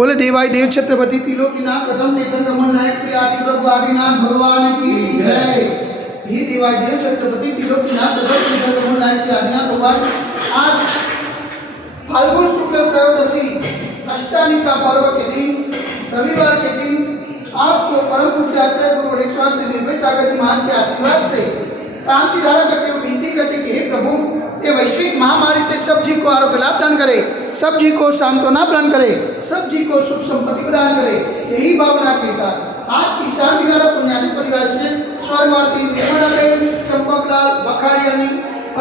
बोले देवाय देव छत्रपति त्रिलोकीनाथ प्रथम तीर्थंकर कमल नायक श्री आदि प्रभु आदिनाथ भगवान की जय। ही देवाय देव छत्रपति त्रिलोकीनाथ प्रथम तीर्थंकर कमल नायक श्री आदिनाथ भगवान। आज फाल्गुन शुक्ल त्रयोदशी अष्टानिका पर्व के दिन रविवार के दिन आपको परम पूज्य आचार्य गुरु वडेश्वर से निर्भय सागर जी महान के आशीर्वाद से शांति धारा करते हुए विनती करते कि हे प्रभु ये वैश्विक महामारी से सब जी को आरोग्य लाभ दान करे, सब जी को सांत्वना प्रदान करे, सब जी को सुख संपत्ति प्रदान करे। यही भावना के साथ आज की शांति धारा पुण्याजी परिवार से स्वर्गवासी निर्मलाबेन चंपकलाल वखारियानी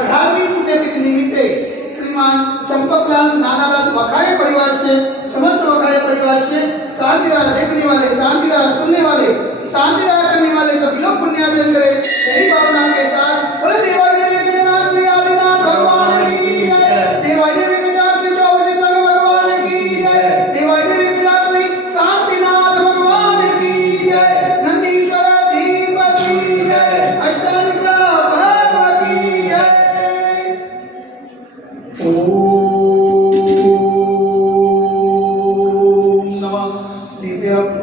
18वीं पुण्यतिथि निमित्ते श्रीमान चंपकलाल नानालाल वखारे परिवार से समस्त वखारे परिवार से शांति धारा देखने वाले, शांति धारा सुनने वाले, शांति धारा करने वाले सभी लोग पुण्यार्जन करें। यही भावना के साथ बोले देवाय देव विघ्ननाथ श्री आदिनाथ भगवान की जय। देवाय देव विघ्ननाथ श्री चौबीसनाथ भगवान की जय। देवाय देव विघ्ननाथ श्री शांतिनाथ भगवान की जय। नंदीश्वर धीपति जय। अष्टानिका पर्व की जय।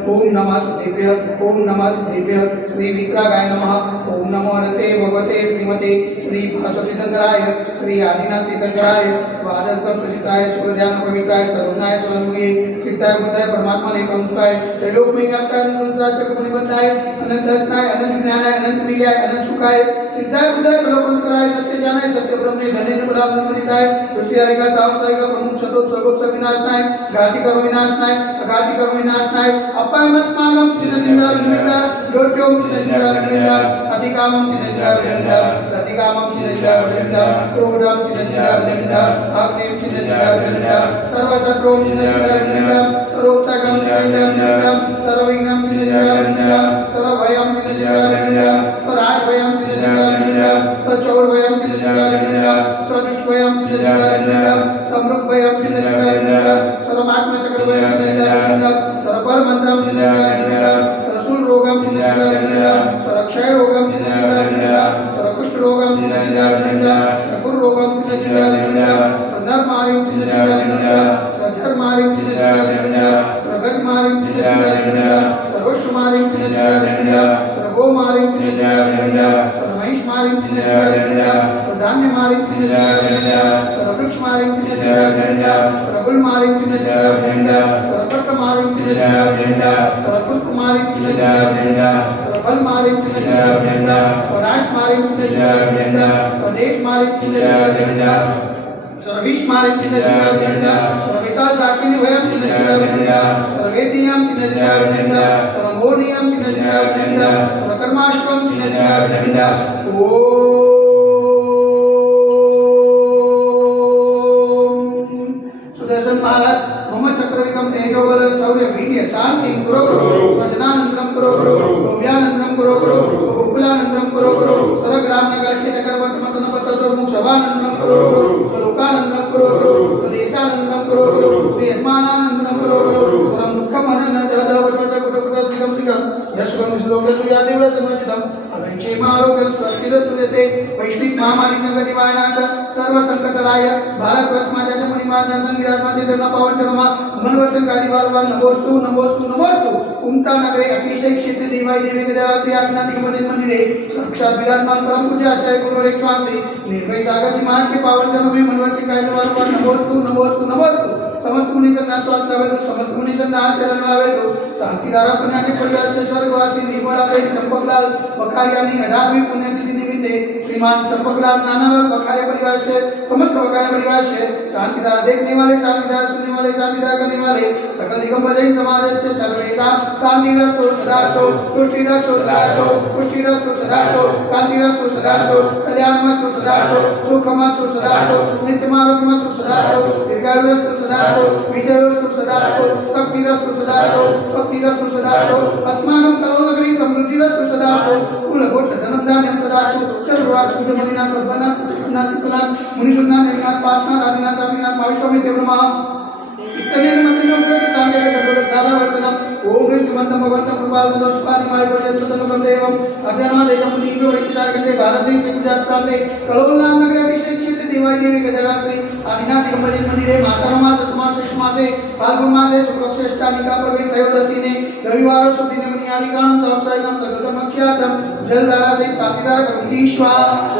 ओम नमः शिवाय। ओम नमः शिवाय। श्री विक्रागाय नमः। ओम नमो रते भगवते श्रीमते श्री भास्वती तीर्थंकराय श्री आदिनाथ तीर्थंकराय वादस्कम प्रसिद्धाय सुरध्यान पवित्राय सर्वज्ञाय स्वयंभुये सिद्धाय बुद्धाय परमात्मा ने प्रमुखाय त्रैलोक में व्याप्ताय संसार चक्र निबंधाय अनंत दशनाय अनंत ज्ञानाय अनंत विजयाय अनंत सुखाय सिद्धाय बुद्धाय प्रलोभनस्कराय सत्य जानाय सत्य ब्रह्मे धन्य बलाम निमित्ताय ऋषियारि का सावसाय का प्रमुख चतुर्थ स्वगोप विनाशनाय घाटी कर्म विनाशनाय अघाटी कर्म विनाशनाय अपायमस्मागम चिन्ह चिन्ह विनिमित्ता ज्योत्योम चिन्ह चिन्ह विनिमित्ता अधिकामम चिन्ह चिन्ह विनिमित्ता प्रतिकामम चिन्ह चिन्ह विनिमित्ता क्रोधम चिन्ह चिन्ह विनिमित्ता अग्निम चिन्ह चिन्ह विनिमित्ता सर्वशत्रुम चिन्ह चिन्ह विनिमित्ता सर्वोत्साहम चिन्ह चिन्ह विनिमित्ता सर्वविघ्नम चिन्ह चिन्ह विनिमित्ता सर्वभयम चिन्ह चिन्ह विनिमित्ता स्वराजभयम चिन्ह चिन्ह विनिमित्ता स्वचौरभयम चिन्ह चिन्ह विनिमित्ता स्वदुष्टभयम चिन्ह चिन्ह विनिमित्ता समृद्धभयम चिन्ह चिन्ह विनिमित्ता सर्वमात्मचक्रभयम चिन्ह चिन्ह विनिमित्ता सर्वपरमंत्रम चिन्ह चिन्ह विनिमित्ता सर्वशूल रोगम चिन्ह चिन्ह विनिमित्ता सर्वक्षय रोगम चिन्ह चिन्ह विनिमित्ता सर्वकुष्ठ रोगम चिन्ह चिन्ह विनिमित्ता सर्वगुरु रोगम चिन्ह चिन्ह विनिमित्ता सर्वनरमारिम चिन्ह चिन्ह विनिमित्ता सर्वधर्मारिम चिन्ह चिन्ह विनिमित्ता सर्वगजमारिम चिन्ह चिन्ह विनिमित्ता सर्वशुमारिम चिन्ह चिन्ह विनिमित्ता सर्वगोमारिम चिन्ह चिन्ह विनिमित्ता सर्वमहिषमारिम चिन्ह चिन्ह विनिमित्ता सर्वधान्यमारिम चिन्ह चिन्ह विनिमित्ता सर्ववृक्षमारिम चिन्ह चिन्ह विनिमित्ता सर्वगुलमारिम चिन्ह चिन्ह विनिमित्ता सर्वपत्रमारिम चिन्ह चिन्ह विनिमित्ता सर्वपुष्पमारिम चिन्ह चिन्ह विनिमित्ता सर्वफलमारिम चिन्ह चिन्ह विनिमित्ता सर्वराष्ट्रमारिम चिन्ह चिन्ह विनिमित्ता सर्वदेशमारिम चिन्ह चिन्ह विनिमित्ता सर्वविश्वमारिम चिन्ह चिन्ह विनिमित्ता सर्वविकाल शाक्तिनि भयम चिन्ह चिन्ह विनिमित्ता सर्ववेदियम चिन्ह चिन्ह विनिमित्ता सर्वमोनियम चिन्ह चिन्ह विनिमित्ता सर्वकर्माश्वम चिन्ह चिन्ह विनिमित्ता सुदर्शन महाराज मम चक्रविकम तेजोबल शौर्य वीर्य शांति कुरो कुरो स्वजनानंदनम कुरो कुरो सौम्यानंदनम कुरो कुरो गोकुलानंदनम कुरो कुरो सर्वग्राम नगर खेत करवट मतन पत्र मुख सभानंदनम कुरो कुरो लोकानंदनम कुरो कुरो स्वदेशानंदनम कुरो कुरो यजमानानंदनम कुरो कुरो सर्वं दुःखम अनन जद वचवच कुट कुट सिगम सिगम यशुगम श्लोक तुयादेव समचितम अभंचेम आरोग्यम स्वस्तिर सुरते वैश्विक महामारी संकट निवारणार्थ सर्व संकटराय भारत वर्ष माझ्या मुनिमान्य संगिरात्माचे त्यांना पावन चरमा मनवचन कार्य वारंवार नमोस्तु नमोस्तु नमोस्तु कुमटा नगरे अतिशय क्षेत्र देवाय देवी गजारासी आत्मनातिक मंदिरे साक्षात विराजमान परम पूज्य आचार्य गुरु वडेश्वर निर्भय सागर जी महान के पावन चरणों में मनवचन कार्य वारंवार नमोस्तु नमोस्तु नमोस्तु समस्त मुनि संना स्वास लावे तो समस्त मुनि संना आचरण लावे तो शांति धारा पुण्याचे परिवार से स्वर्गवासी निर्मलाबेन चंपकलाल वखारियानी 18वीं पुण्यतिथि निमित्ते श्रीमान चंपकलाल नानालाल वखारे परिवार से समस्त वखारे परिवार से शांति धारा देखने वाले, शांति धारा सुनने वाले, शांति धारा करने वाले सकल दिगंबर जैन समाज से सर्वेदा शांतिरस्तु सदास्तु तुष्टिरस्तु सदास्तु पुष्टिरस्तु सदास्तु कांतिरस्तु सदास्तु कल्याणमस्तु सदास्तु सुखमस्तु सदास्तु नित्यमारोग्यमस्तु सदास्तु दीर्घायुरस्तु सदास्तु विजयोस्तु सदास्तु शक्तिरस्तु सदास्तु भक्तिरस्तु सदास्तु अस्माकं कलोनगरी समृद्धिरस्तु सदास्तु कुलगोत्र धनं धान्यं सदास्तु चर्वरास्तु जमलिनाथ प्रभनाथ नासिकनाथ मुनिषुनाथ देवनाथ पासनाथ आदिनाथ सामीनाथ भाविष्वमी देवनाथ इतने मंदिर में उग्र के सामने के गरुड़ दादा वर्षनम ओम ह्रीं श्रीमंतम भगवंतम कृपाल दोषपानि माय पर्यंतम ब्रह्मदेवम अज्ञानादेकम मुनिभ्यो वैचितार गंडे भारत देश गुजरात प्रांते कलोल नाम नगरे अतिशय क्षेत्र देवाय देवी गजराज से आदिनाथ दिगंबर मंदिरे मासानो मास अथवा शेष मासे फाल्गुन मासे शुक्ल श्रेष्ठानिका पर्वे त्रयोदशी ने रविवार शुद्धि ने मनियानिकाणं सहस्रायकं सकलतमख्यातम जलधारा से शांतिधारा कर्मतीश्वा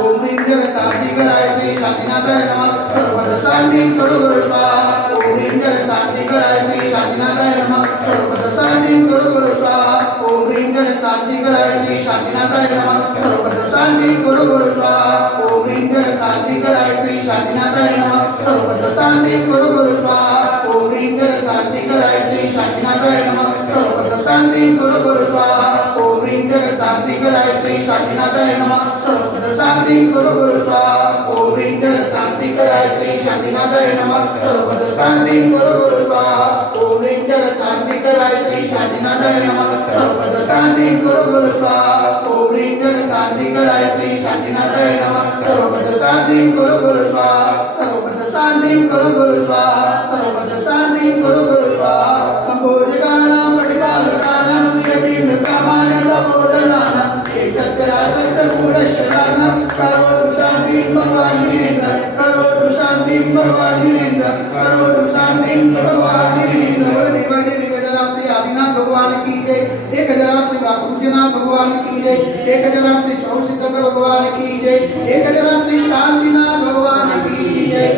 ओम ह्रीं जल शांति कराय से शांतिनाथाय नमः सर्वत्र शांति करो करो स्वाहा ओम ह्रीं जल शांति कराय से शांतिनाथाय नमः सर्वत्र शांति करो करो स्वाहा ओम ह्रीं जल शांति कराय से शांतिनाथाय नमः सर्वत्र शांति करो करो स्वाहा ओम ह्रीं जल शांति कराय से शांतिनाथाय नमः सर्वत्र शांति करो करो स्वाहा ओम ह्रीं जल शांति कराय से शांतिनाथाय नमः सर्वत्र शांति करो करो स्वाहा ओम ह्रीं जल शांति कराय से शांतिनाथाय नमः सर्वत्र शांति करो करो स्वाहा ओम ह्रीं जल शांति कराय से शांतिनाथाय नमः सर्वत्र शांति करो करो स्वाहा ओम ह्रीं जल शांति कराय से शांतिनाथाय नमः सर्वत्र शांति करो करो स्वाहा ओम ह्रीं जल शांति कराय से शांतिनाथाय नमः सर्वत्र शांति करो करो स्वाहा सर्वत्र शांति करो करो स्वाहा सर्वत्र शांति करो करो स्वाहा संभोजकानां प्रतिपालकानां यतीन्द्र सामान्य तपोधनानां केशस्य रासस्य मूलशराणां करोतु शान्तिं भगवान् जिनेन्द्र करोतु शान्तिं भगवान् जिनेन्द्र करोतु शान्तिं भगवान् जिनेन्द्र बोलो देवाय देवी गजराज से आदिनाथ भगवान की जय एक गजराज से वासुदेवनाथ भगवान की जय एक गजराज से चौसितक भगवान की जय एक गजराज से शांतिनाथ भगवान की जय